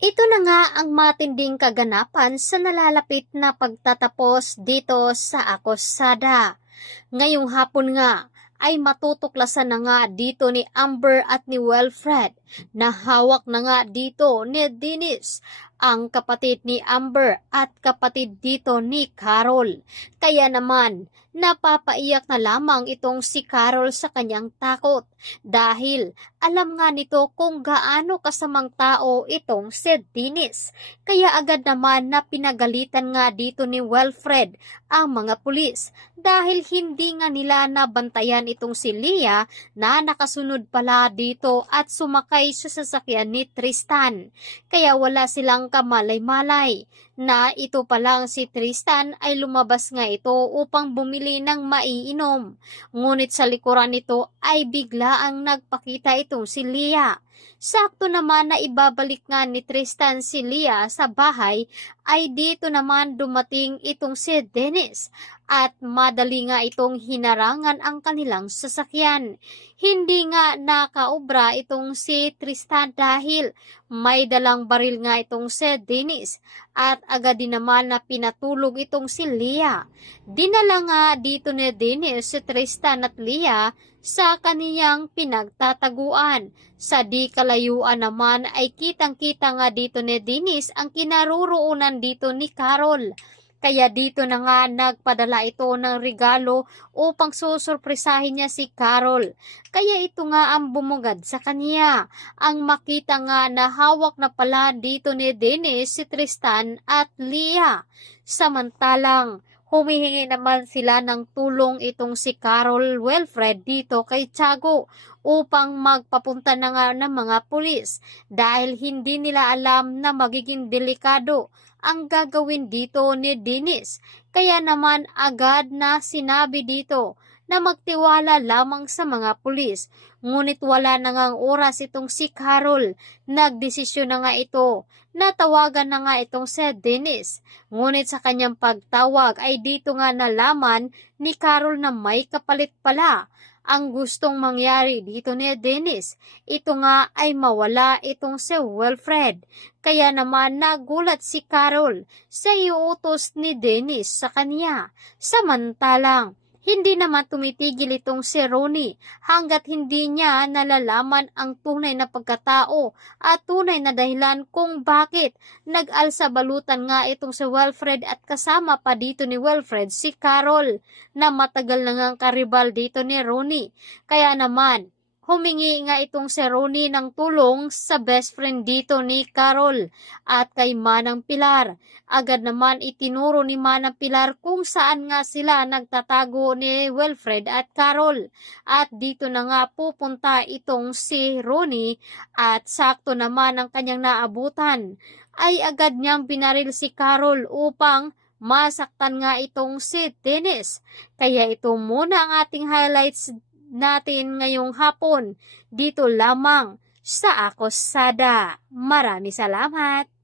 Ito na nga ang matinding kaganapan sa nalalapit na pagtatapos dito sa akusada. Ngayong hapon nga ay matutuklasan na nga dito ni Amber at ni Wilfred na hawak na nga dito ni Dennis, ang kapatid ni Amber at kapatid dito ni Carol. Kaya naman, napapaiyak na lamang itong si Carol sa kanyang takot dahil alam nga nito kung gaano kasamang tao itong si Dennis. Kaya agad naman na pinagalitan nga dito ni Wilfred ang mga pulis dahil hindi nga nila nabantayan itong si Leah na nakasunod pala dito at sumakay sa sasakyan ni Tristan. Kaya wala silang kamalay-malay na ito palang si Tristan ay lumabas nga ito upang bumili ng maiinom. Ngunit sa likuran nito ay bigla ang nagpakita itong si Leah. Sakto naman na ibabalik nga ni Tristan si Leah sa bahay ay dito naman dumating itong si Dennis at madali nga itong hinarangan ang kanilang sasakyan. Hindi nga nakaubra itong si Tristan dahil may dalang baril nga itong si Dennis at agad din naman na pinatulog itong si Leah. Dinala nga dito ni Dennis si Tristan at Leah sa kaniyang pinagtataguan. Sa di kalayuan naman ay kitang-kita nga dito ni Dennis ang kinaroroonan dito ni Carol. Kaya dito na nga nagpadala ito ng regalo upang susurpresahin niya si Carol. Kaya ito nga ang bumugad sa kanya. Ang makita nga na hawak na pala dito ni Dennis si Tristan at Leah. Samantalang humihingi naman sila ng tulong itong si Carol Wilfred dito kay Tiago upang magpapunta na nga ng mga pulis dahil hindi nila alam na magiging delikado ang gagawin dito ni Dennis. Kaya naman agad na sinabi dito na magtiwala lamang sa mga pulis. Ngunit wala na ngang oras itong si Carol. Nagdesisyon na nga ito. Natawagan na nga itong si Dennis. Ngunit sa kanyang pagtawag ay dito nga nalaman ni Carol na may kapalit pala. Ang gustong mangyari dito ni Dennis, ito nga ay mawala itong si Wilfred. Kaya naman nagulat si Carol sa iuutos ni Dennis sa kanya. Samantalang, hindi naman tumitigil itong si Ronnie hanggat hindi niya nalalaman ang tunay na pagkatao at tunay na dahilan kung bakit nag-alsa balutan nga itong si Wilfred at kasama pa dito ni Wilfred si Carol na matagal na ngang karibal dito ni Ronnie. Kaya naman, humingi nga itong si Ronnie ng tulong sa best friend dito ni Carol at kay Manang Pilar. Agad naman itinuro ni Manang Pilar kung saan nga sila nagtatago ni Wilfred at Carol. At dito na nga pupunta itong si Ronnie at sakto naman ang kanyang naabutan ay agad niyang binaril si Carol upang masaktan nga itong si Dennis. Kaya ito muna ang ating highlights natin ngayong hapon dito lamang sa Akusada. Maraming salamat!